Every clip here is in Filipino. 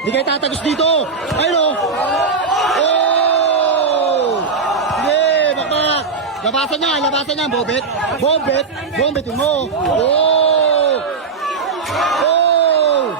Hindi kayo tatagos dito. Ayun o. Oh! Sige, bakbak. Labasan niya, Bobet. Bobet yun mo. Oh! Oh!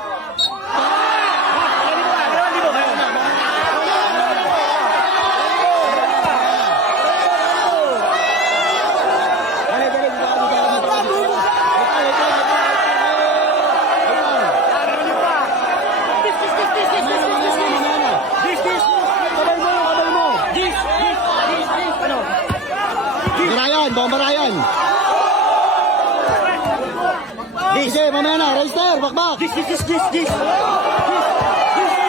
Bomba Ryan. Sige, mamaya na. Reister, bakbak. This.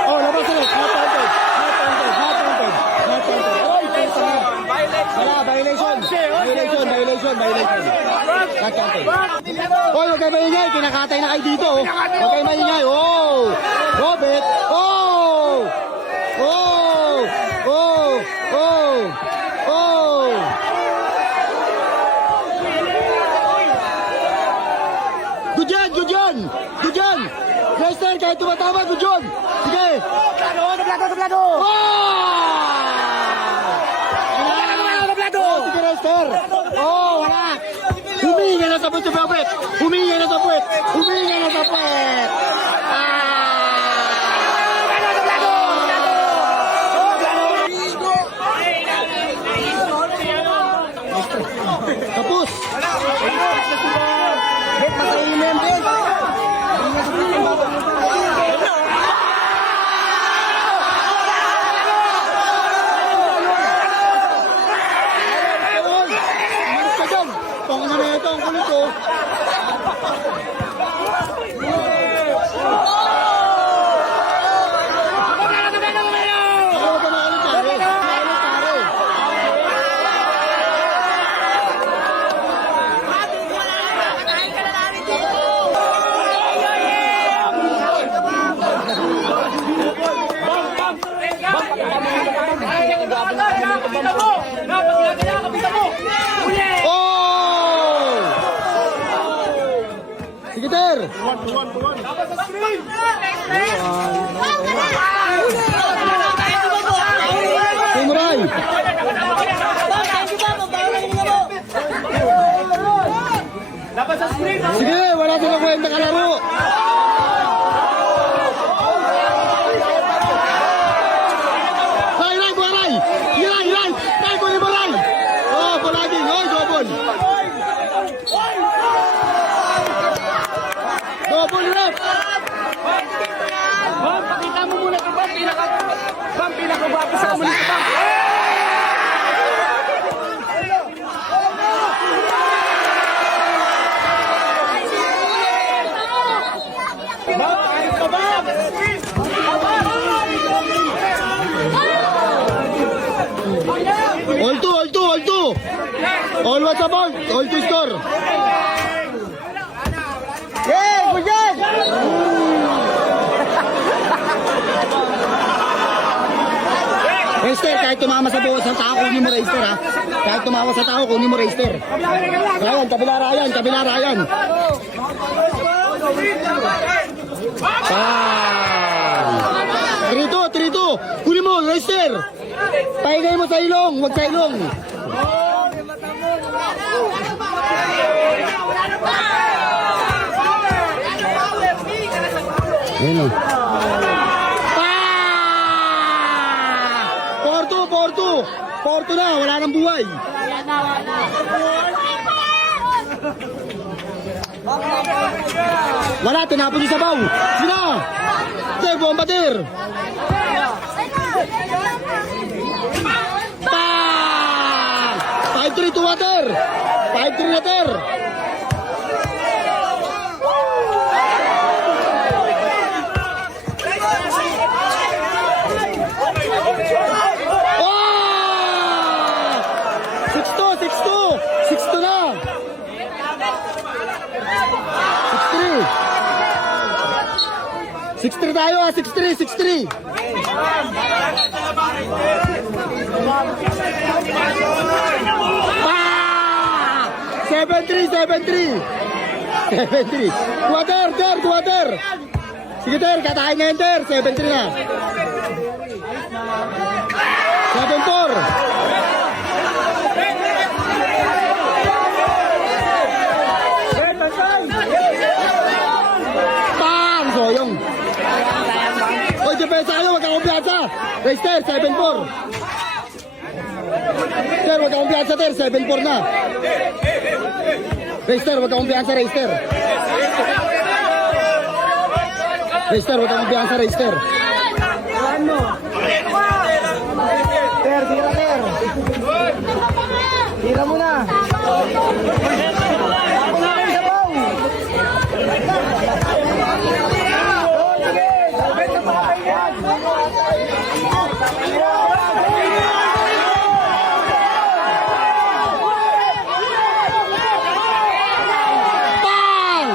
Oh, labas ulit. Not counted. Oy, wala, violation. Not counted. Oy, huwag kayo maingay. Kinakatay na kayo dito. Huwag kayo maingay. Oh! Robert. Oh! Good yan! Reister, kahit tumatama, good yun! Sige! Tablado! Sige, Reister! Wala! Humingi na sa puwet si Bobet! Humingi na sa puwet! Tapos! Matayin mo yan, Ben! Pangina na ito ang kulit ko. Sige, Ter! Samurai! Sige, wala din ang kwenta kalaro! Ray! Buwaray! Ray! Tay ko ni Buwaray! Oh, palaging! Oh, double! Double rep! Bam, pakita mo muna ito, Bam. Pinakabati sa amin ito, Bam. Bam, kahit ka, Bam! All two! All what's about? All to score! Hey, good job! Reister, kahit tumama sa buwas ng tao, kunin mo Reister, ha? Kahit tumama sa tao, kunin mo Reister. Kabila Ryan. Bam! 3-2. Kunin mo, Reister. Paigay mo sa ilong, huwag sa ilong. Ayun o. 4-2 na, wala nang buhay. Wala, tinapon yung sabaw. Sino? Ter, bombader. Bang! 5-3 to water. 5-3 na Ter. Six-3 tayo, 6-3. Ah! 7-3. Quarter. Sige, Ter, katahin na yan, Ter. 7-3 na. 7-4. Pang! Soyong. Oy, depensa kayo, wag kang kumpiyansa. Race, Ter, 7-4. Ter, wag kang kumpiyansa, Ter. 7-4 na. Racer, wag kang kumpiyansa, Racer. Racer, wag kang kumpiyansa, Racer. Ter, tira, Ter. Tira mo na. Ako na kayo sa baw. Sige, sabit na pa kayo yan. Bang!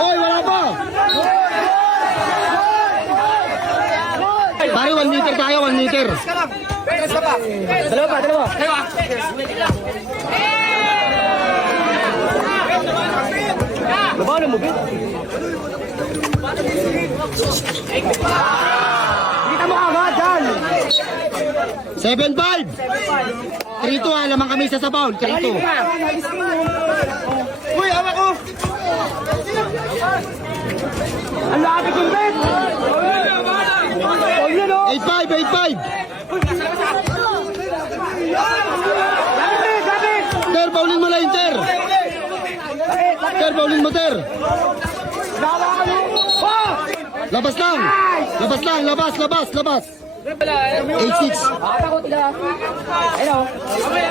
Hoy, wala pa! Pare, 1 meter tayo, 1 meter. Dalawa. Labanan mo, Bit. Kita mo agad, Dan. 7-5! 3-2, lamang kami sa sabaw. 3-2. Uy, awa ko. Ang lapit yung Bet. Oh, yun, oh. 8-5, 8-5. Lapit. Ter, paulin mo lang, Ter. Ter, paulin mo, Ter. Lawakan mo. Oh! Labas lang. Labas. 8-6. Takot ka. Ayun, oh.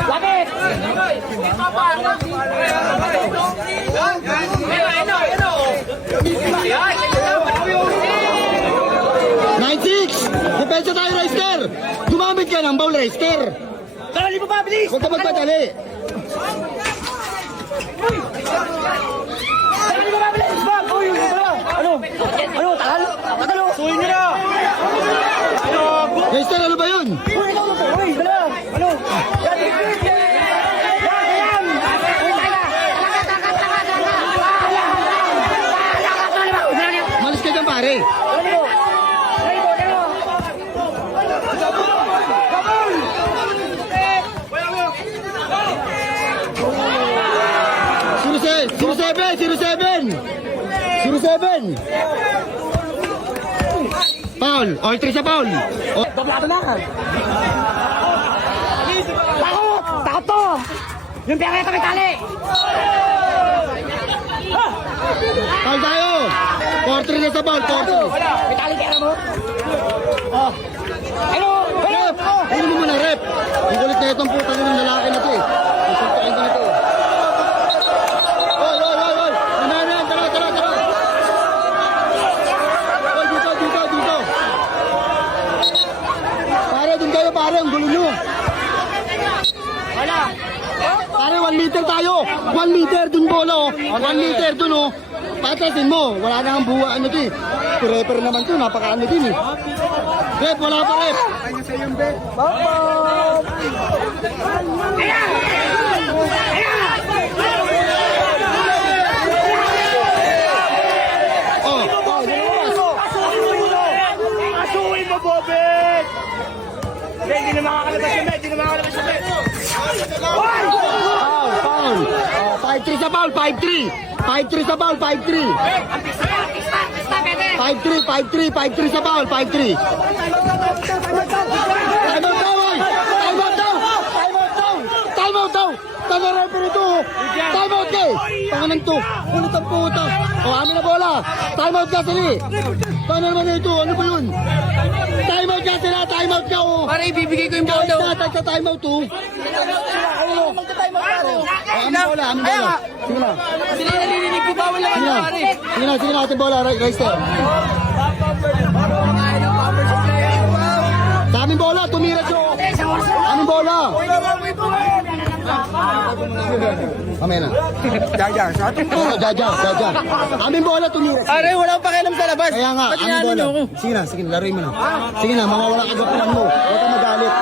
Lapit. 9-6. Depensa tayo, Reister. Gumamit ka ng ball, Reister. Dali mo pa, bilis. Huwag ka magpadali. Dali mo pa, bilis. Bang. Uy, ano? Tagal? Suhin niyo na. Reister, ano ba yun? Uy, ikaw na po. Uy, dala. Ano? Yan. Uy, taga. Malis ka dyan, pare. Dali mo. Zero 7. Foul. All 3 sa foul. Doblado na ka. Takot to. Yung piyakaya kami tali. Foul tayo. 4-3 na sa foul. 4-3. May tali pera mo? Oh. Ano? Rep! Ano mo muna, rep? Ang kulit na itong puta ng lalaki na to eh. Isuntukin ko na to. Oy! Ano? Tara! Oy, dito! Pare, dun kayo, pare. Ang gulo nyo. Wala. Pare, 1 meter tayo. 1 meter dun bola oh. 1 meter dun oh. Patasin mo. Wala na ang buwa. Ano to eh. Reper naman to. Napaka-ano din eh. Rep, wala pa rep. Oh, Asuhin mo, Bobet! Hindi na makakalabas yung Bet. foul. 5-3 sa foul, 5-3. 5-3 sa foul, 5-3. 5-3 sa foul, 5-3. Time out daw. Tanga referee ito. Time out ka eh. Tanganan to. Kulit ang puta. O, amin na bola. Time out ka sila. Tanga naman ito. Ano ba yun? Time out ka sila. Time out ka oh. Para ibibigay ko yung bola. Tatag sa time out oh. Magta-time out pare. Amin bola. Sige na. Sila nalilinig ko bawal lang Sige na. pare. Sige na. Ating bola. Reister. Sa aming bola. Tumira siya. Aming bola. Mamaya na. Jaja, sa atin. Oo, Jaja. Aming bola tumira. Aray, wala pa pakialam sa labas. Kaya nga, Ba't aming inaano bola. niyo ako? Sige na, laruin mo na. Sige na, mawawala ka gapunan mo. Huwag kang magalit.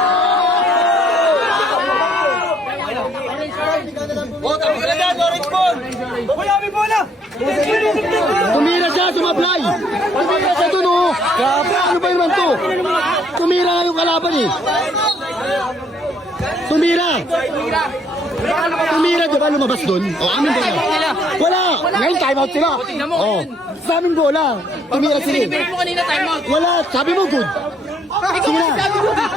Wala may bola. Tumira siya, sumablay. Tumira siya dun, oh. Ano ba naman to? Tumira nga yung kalaban, eh. Tumira, di ba lumabas dun? O, aming bola. Wala. Ngayon, time out sila. O, sa aming bola. Tumira sila. eh. mo kanina time out. Wala, sabi mo good. Sige na.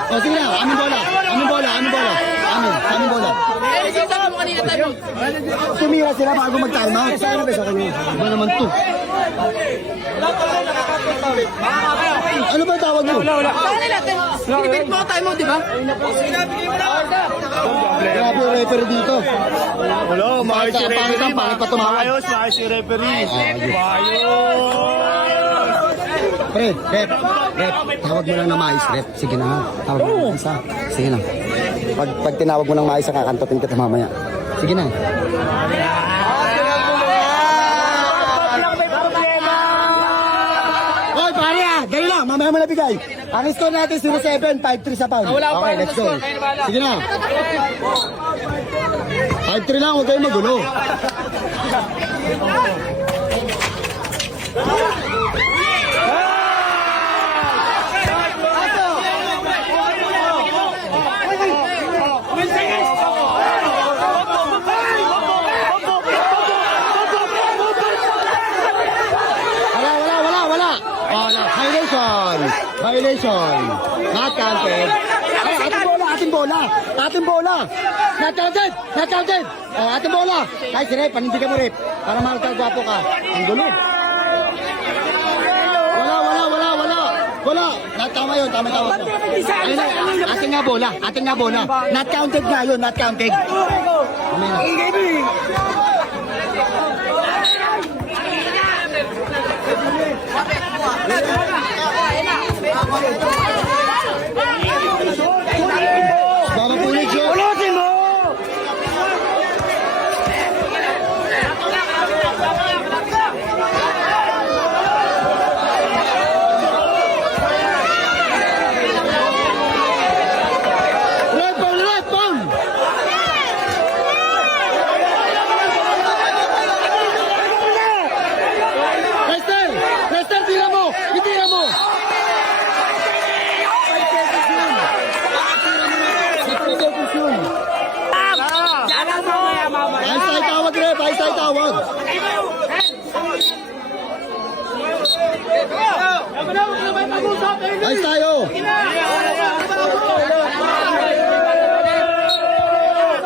O, sige na, aming bola. Aming bola. Aming, bola. Eh, sabi mo kanina time out. Tumira sila bago mag-time out. Saan ba sa kanya? Ano naman to? Ano ba tawag mo? Sa kanila, pinipit mo time out, di ba? Grabe yung referee dito. Wala, maayos si Pangit referee. pa tumawag. Maayos si referee. Maayos. Pre, rep. Tawag mo lang na mais, rep. Sige na, tawag mo ng isa. Sige na. Pag tinawag mo ng mais, kakantotin kita mamaya. Sige na. Hoy, pare ah! Dali lang, mamaya mo na bigay. Ang score natin 0-7, 5-3 sa pound. Wala pa Okay, rin let's go. score, kayo na bahala. Sige na. 5-3 lang, huwag kayong magulo. Wala. Violation. Not counted. Ay, ating bola. Not counted. Oh, ating bola. Ay, si Rep, panindigan mo, Rep. Para makakagwapo ka. Ang gulo. Wala. Tama yun. Ayun na, ating nga bola. Not counted nga yun, not counted. Baba pulit yun. Ulitin mo. Red ball. Lester, tira mo. Ay, say tawag. Ay, tayo.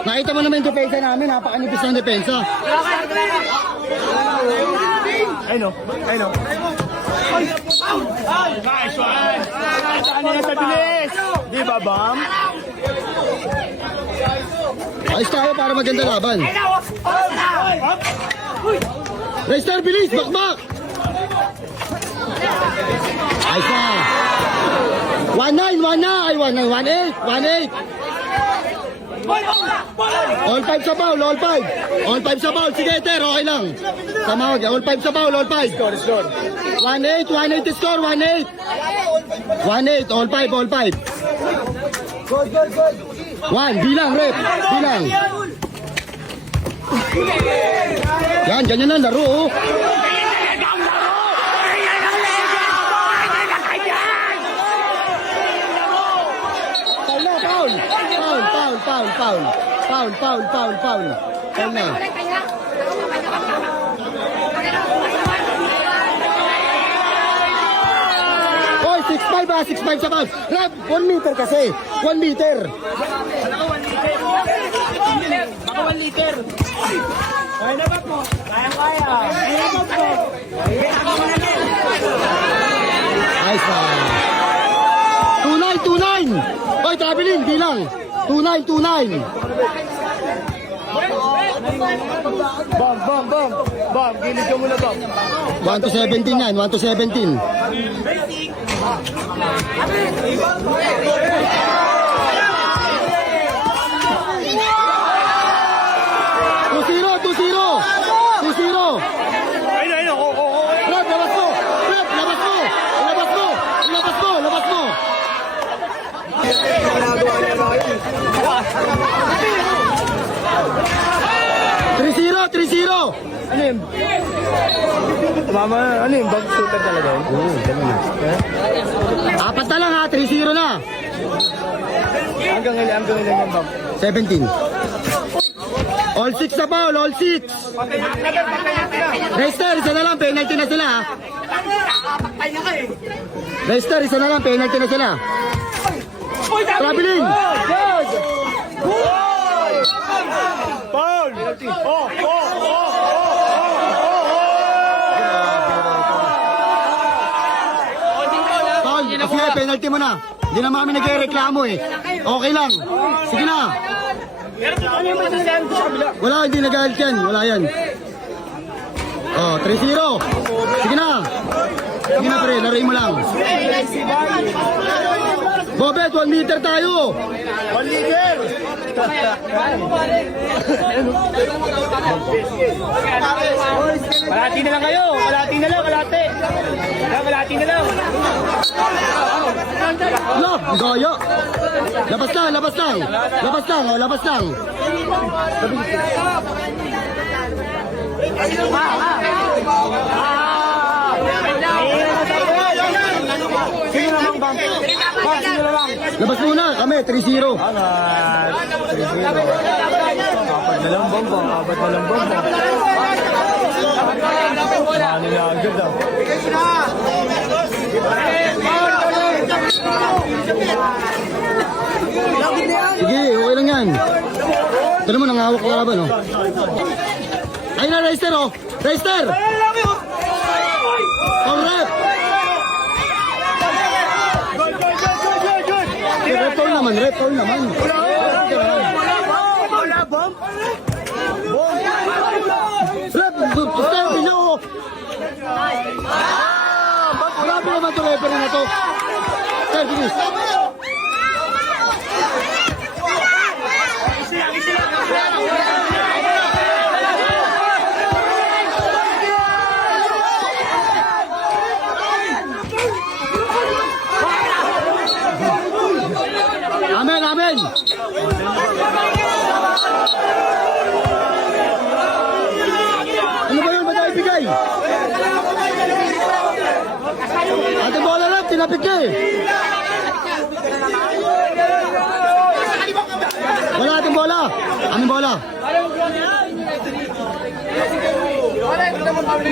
Nakita mo naman yung depensa namin, napakanipis ng depensa. Ayun. Nice one. Saan nila sa bilis? Di ba, Bam? Ayos tayo para maganda laban. Restart, bilis! Bakbak! Ayos na! 1-9! Ay, 1-8! All 5 sa foul, all 5! All 5 sa foul, sige, Ter, okay lang. Tamawag, all 5 sa foul, all 5. 1-8 score, 1-8! 1-8, all 5. One, bilang, Rep. Yan, ganyan ang laro, oh. Foul na. Oy, 6'5" sa foul. Rep, 1 meter kasi. 1 meter. Baka 1 liter. Nice na. 2-9. Oy, traveling, bilang. 2-9. Bam, gilid ka muna, Bam. 1-17 yan, 1-17. Ayun, oo. Fred, labas mo! Fred, labas mo! Labas mo! Labas mo! Labas mo! Three-zero! Ano yun? Mama, ano yun? Bag shooter talaga yun? Apat na lang ha, 3-0 na. Hanggang ilan yung bag? 17. All 6 na foul, all 6. Reister, isa na lang, penalty na sila ha. Reister, isa na lang, penalty na sila. Traveling. Paul! Foul, kasi penalty mo na. Hindi na mami nagre-reklamo eh. Okay lang. Sige na. Wala, hindi nag-aalt yan. Wala yan. Oh, 3-0. Sige na. Sige na pre, laruin mo lang. Bobet, 1 meter tayo. 1 liter! Kalahati na lang kayo! Kalahati na lang! Kalahati na lang! Lob, goyo. Labas lang, labas lang. Labas lang, oh, labas lang. Labas muna, kami, 3-0. Apat na lang bang? Ano na agad daw? Sige, okay lang yan. Ito mo, nangawak ka laban, oh. Ayun na, Reister, oh. Reister! Oh, rep! Rep foul naman, rep foul naman. Rep, basta yung pino, oh. Grabe naman ito, referee na to. Sir, bilis. Amen, amen. Ano ba yun? Ba't tayo bigay? Ating bola lang, tinapit ka eh. Wala ating bola. Aming bola.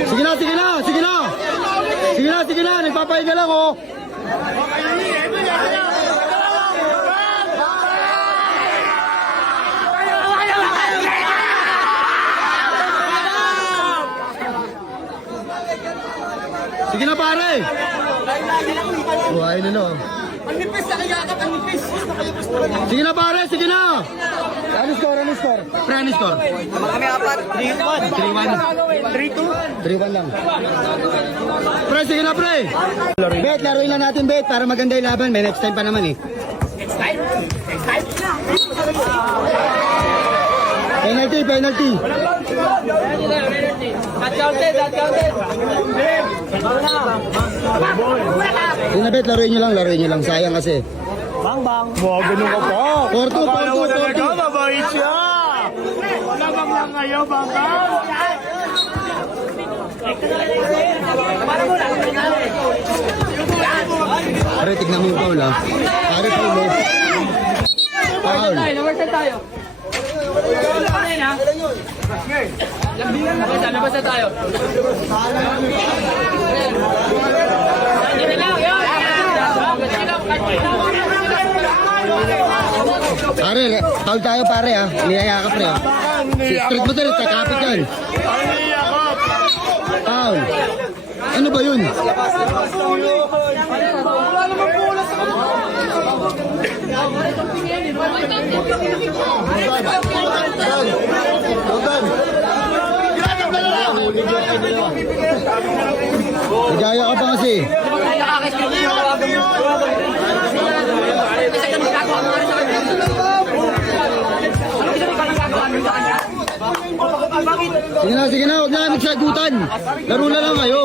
Sige na, sige na, sige na. Sige na, sige na. Nagpapahinga lang, oh. Sige na, pare. Buhay na, no. Sige na, pare, sige na. Ano score, ano score? Pre, ano score? Kami apat. 3-1. 3-2 lang. Pre, sige na, pre. Bet, laruin lang natin, bet, para maganda yung laban. May next time pa naman eh. Penalty, penalty. Not counted, not counted. Sige na, bet, laruin nyo lang. Sayang kasi. Wow, ganun ka pa! 4-2, Akala ko 4-2, talaga, 4-2. mabait siya! Wala bang lang ngayon, bangka? Pare, tignan mo yung foul, ha. Pare, foul, oh. Foul. Nawarsan tayo. Ano yun, ha? Labas na tayo. Pare, foul tayo, pare, ha. Niyayakap na, ha. Street mo tayo, kakapit yan. Ang niyakap! Foul. Ano ba yun? Nagaya ka pa kasi. Bakit? Sige na, huwag na kayo magsagutan. Laro na lang kayo.